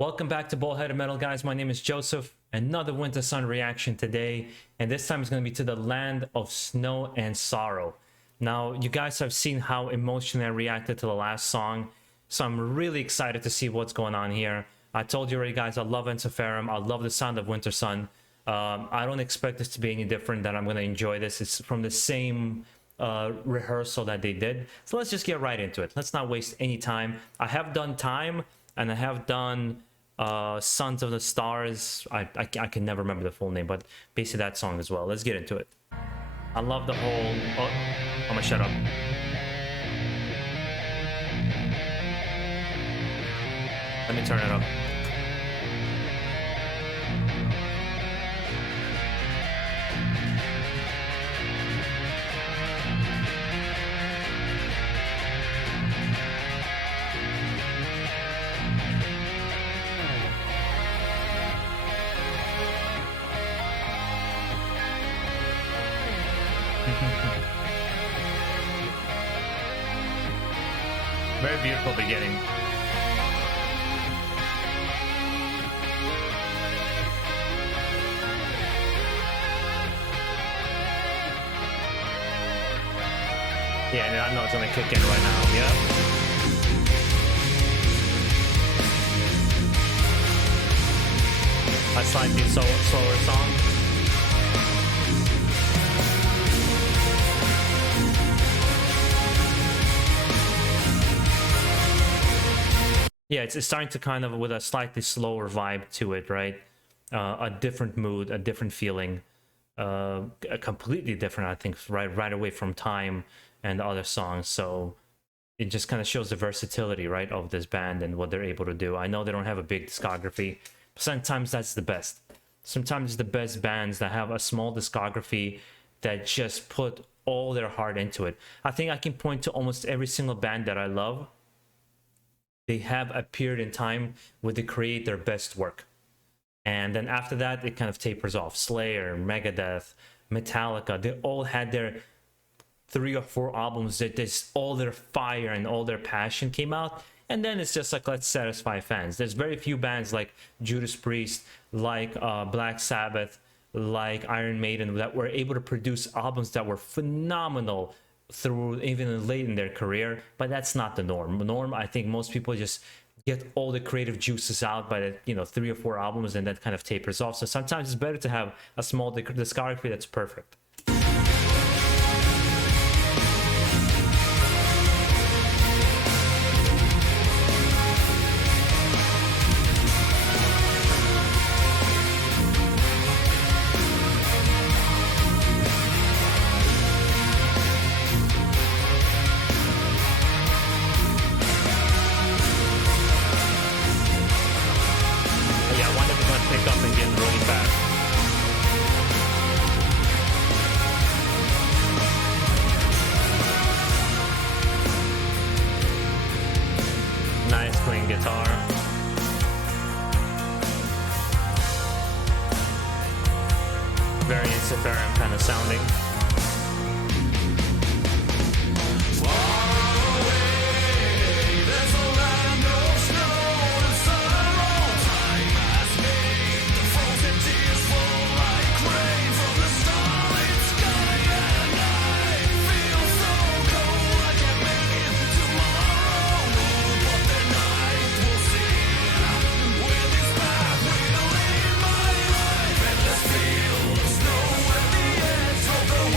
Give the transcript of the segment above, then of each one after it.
Welcome back to BaldHeaded Metal, guys. My name is Joseph. Another Wintersun reaction today, and this time it's going to be to the Land of Snow and Sorrow. Now, you guys have seen how emotionally I reacted to the last song, so I'm really excited to see what's going on here. I told you already, guys, I love Ensiferum. I love the sound of Wintersun. I don't expect this to be any different, that I'm going to enjoy this. It's from the same rehearsal that they did. So let's just get right into it. Let's not waste any time. I have done Time, and I have done Sons of the Stars. I can never remember the full name, but basically that song as well. Let's get into it. I love the whole... Oh, I'm gonna shut up. Let me turn it up. Very beautiful beginning. Yeah, I know it's gonna kick in right now. Yep. A slightly slower song. Yeah, it's starting to kind of with a slightly slower vibe to it, right? A different mood, a different feeling, a completely different, I think, right away from Time and the other songs. So it just kind of shows the versatility, right, of this band and what they're able to do. I know they don't have a big discography, but sometimes that's the best. Sometimes it's the best bands that have a small discography that just put all their heart into it. I think I can point to almost every single band that I love. They have a period in time where they create their best work. And then after that, it kind of tapers off. Slayer, Megadeth, Metallica, they all had their 3 or 4 albums that this all their fire and all their passion came out. And then it's just like, let's satisfy fans. There's very few bands like Judas Priest, like Black Sabbath, like Iron Maiden that were able to produce albums that were phenomenal through even late in their career, but that's not the norm. The norm, I think most people just get all the creative juices out by the 3 or 4 albums, and that kind of tapers off. So sometimes it's better to have a small discography that's perfect. Pick up and get really fast. Nice clean guitar. Very Ensiferum kind of sounding.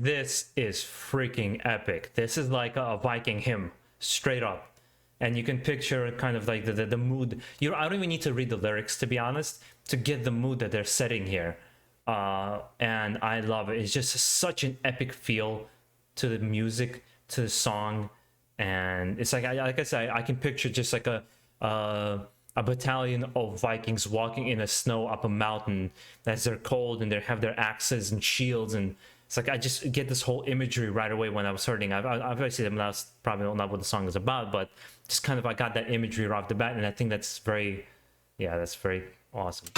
This is freaking epic. This is like a Viking hymn, straight up. And you can picture kind of like the mood. I don't even need to read the lyrics, to be honest, to get the mood that they're setting here. And I love it. It's just such an epic feel to the music, to the song. And it's like I said, I can picture just like a battalion of Vikings walking in the snow up a mountain as they're cold, and they have their axes and shields, and it's like I just get this whole imagery right away when I was hearing. Obviously that's probably not what the song is about, but just kind of I got that imagery right off the bat, and I think that's very, yeah, that's very awesome.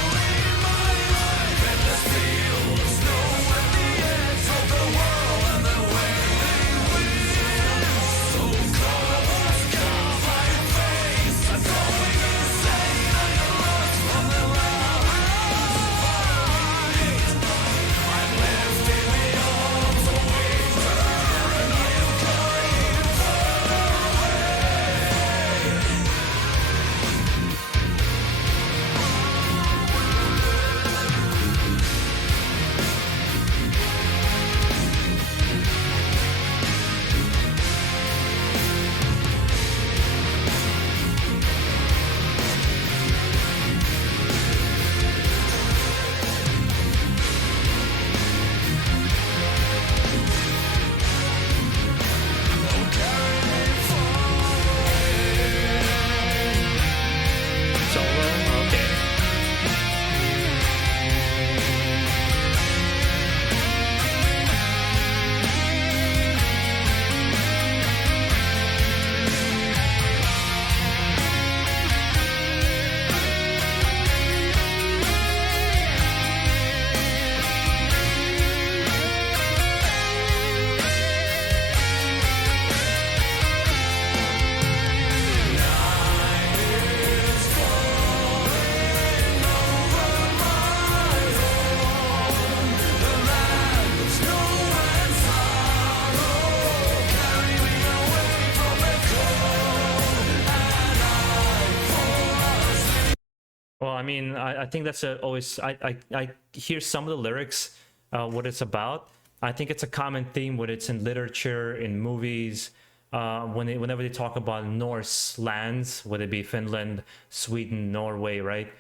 Well, I mean, I think that's always I hear some of the lyrics, what it's about. I think it's a common theme when it's in literature, in movies, whenever they talk about Norse lands, whether it be Finland, Sweden, Norway, right?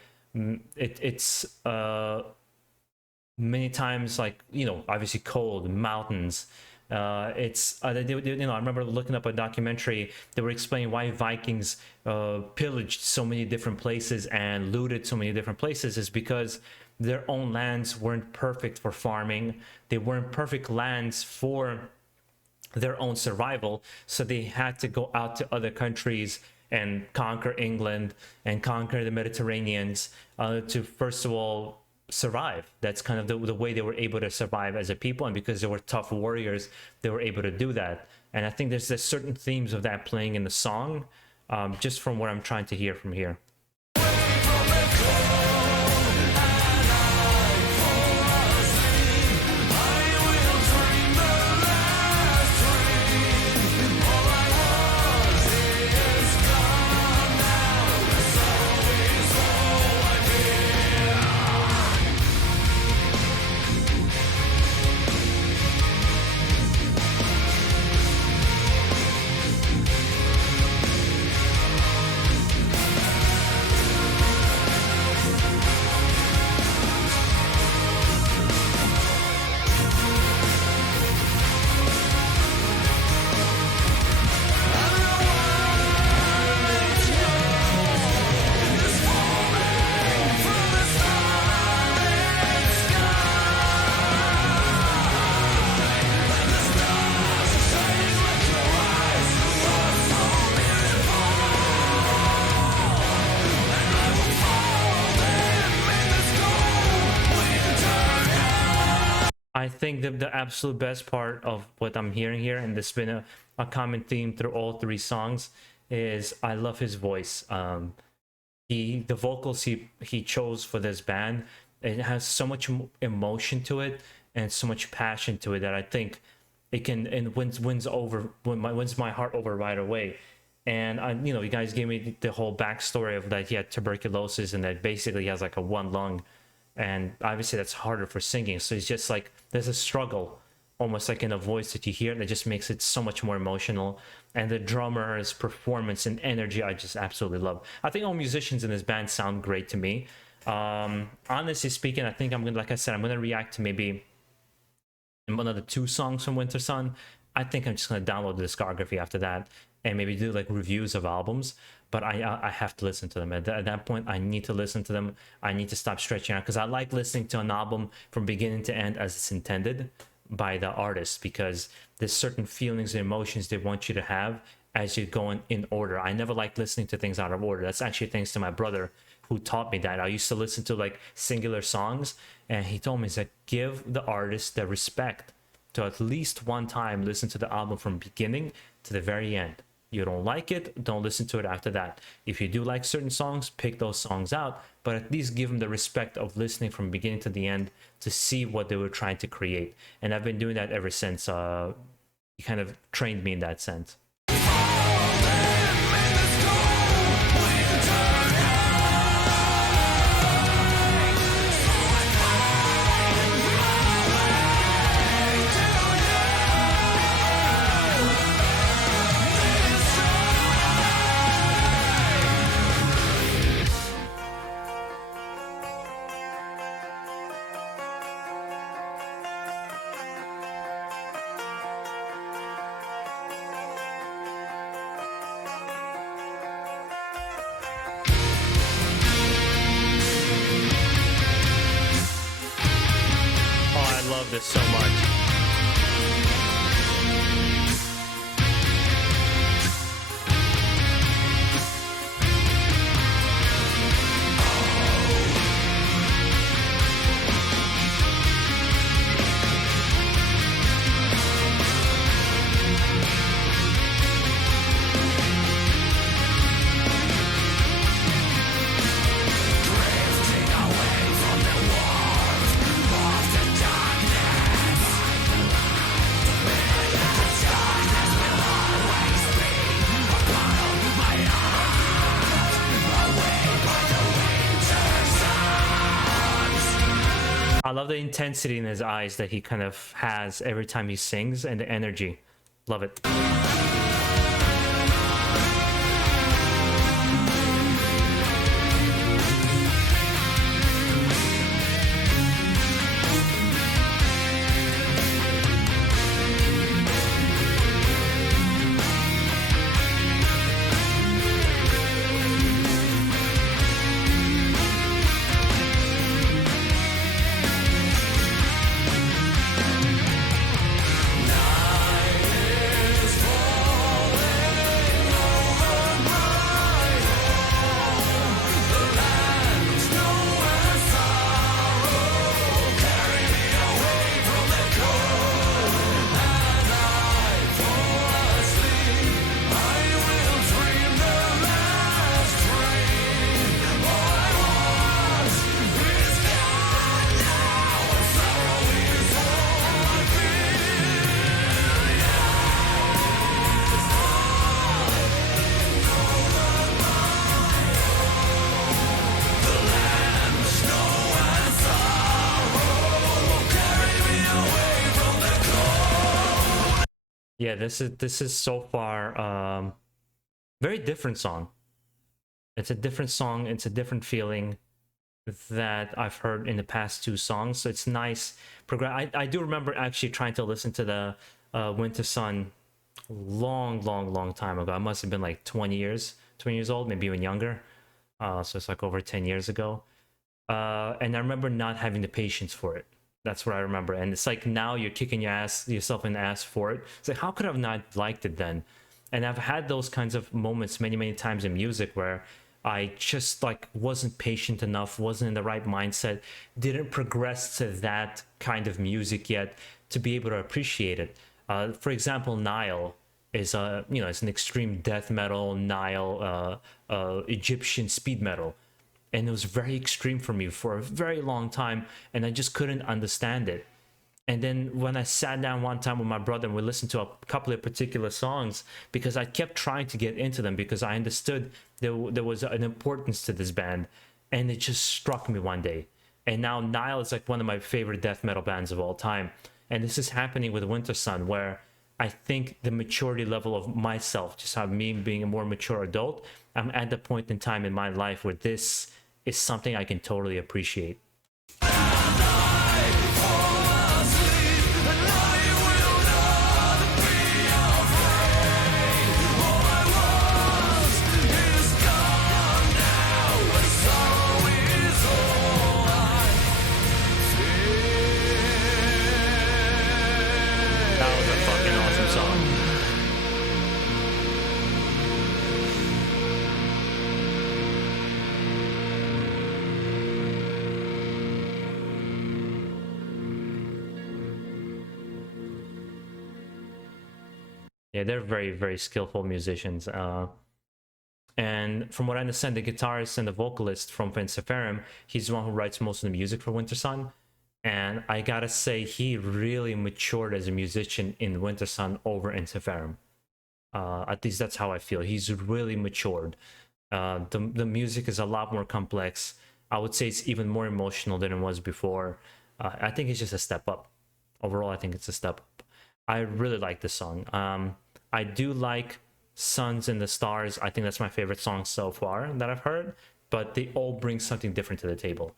It's many times like, you know, obviously cold mountains. I remember looking up a documentary. They were explaining why Vikings pillaged so many different places and looted so many different places is because their own lands weren't perfect for farming. They weren't perfect lands for their own survival, so they had to go out to other countries and conquer England and conquer the Mediterraneans to first of all survive. That's kind of the way they were able to survive as a people, and because they were tough warriors, they were able to do that. And I think there's certain themes of that playing in the song, just from what I'm trying to hear from here. I think the absolute best part of what I'm hearing here, and this has been a common theme through all three songs, is I love his voice. The vocals he chose for this band, it has so much emotion to it and so much passion to it that I think it can and wins my heart over right away. And you know, you guys gave me the whole backstory of that he had tuberculosis and that basically he has like a one lung, and obviously that's harder for singing. So it's just like there's a struggle almost like in a voice that you hear that just makes it so much more emotional. And the drummer's performance and energy I just absolutely love. I think all musicians in this band sound great to me. Honestly speaking, I think I'm gonna, like I said, I'm gonna react to maybe one of the two songs from Wintersun. I think I'm just gonna download the discography after that and maybe do like reviews of albums. But I have to listen to them. At that point, I need to listen to them. I need to stop stretching out because I like listening to an album from beginning to end as it's intended by the artist, because there's certain feelings and emotions they want you to have as you're going in order. I never like listening to things out of order. That's actually thanks to my brother who taught me that. I used to listen to like singular songs, and he told me, he's like, give the artist the respect to at least one time listen to the album from beginning to the very end. You don't like it, don't listen to it after that. If you do like certain songs, pick those songs out, but at least give them the respect of listening from beginning to the end to see what they were trying to create. And I've been doing that ever since. He kind of trained me in that sense. I love this so much. I love the intensity in his eyes that he kind of has every time he sings, and the energy. Love it. Yeah, this is so far very different song. It's a different song, it's a different feeling that I've heard in the past two songs. So it's nice. I do remember actually trying to listen to the Wintersun long time ago. I must have been like 20 years old, maybe even younger. So it's like over 10 years ago. And I remember not having the patience for it. That's what I remember. And it's like now you're kicking yourself in the ass for it. It's like, how could I have not liked it then? And I've had those kinds of moments many times in music where I just like wasn't patient enough, wasn't in the right mindset, didn't progress to that kind of music yet to be able to appreciate it. For example, Nile is it's an extreme death metal, Nile, Egyptian speed metal. And it was very extreme for me for a very long time, and I just couldn't understand it. And then when I sat down one time with my brother and we listened to a couple of particular songs, because I kept trying to get into them because I understood there was an importance to this band, and it just struck me one day. And now Nile is like one of my favorite death metal bands of all time. And this is happening with Wintersun, where I think the maturity level of myself, just how me being a more mature adult, I'm at the point in time in my life where this is something I can totally appreciate. That was a fucking awesome song. Yeah, they're very skillful musicians. And from what I understand, the guitarist and the vocalist from Wintersun, he's the one who writes most of the music for Wintersun. And I gotta say, he really matured as a musician in Wintersun over in Seferim. At least that's how I feel. He's really matured. The music is a lot more complex. I would say it's even more emotional than it was before. I think it's just a step up. Overall, I think it's a step up. I really like this song. I do like Suns and the Stars. I think that's my favorite song so far that I've heard, but they all bring something different to the table.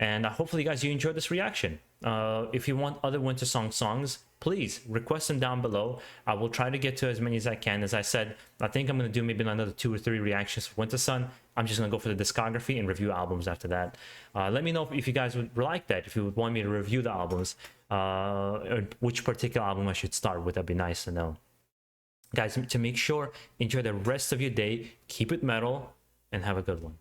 And hopefully, guys, you enjoyed this reaction. If you want other Wintersun songs, please request them down below. I will try to get to as many as I can. As I said, I think I'm going to do maybe another 2 or 3 reactions for Wintersun. I'm just going to go for the discography and review albums after that. Let me know if you guys would like that, if you would want me to review the albums, or which particular album I should start with. That'd be nice to know. Guys, to make sure, enjoy the rest of your day, keep it metal, and have a good one.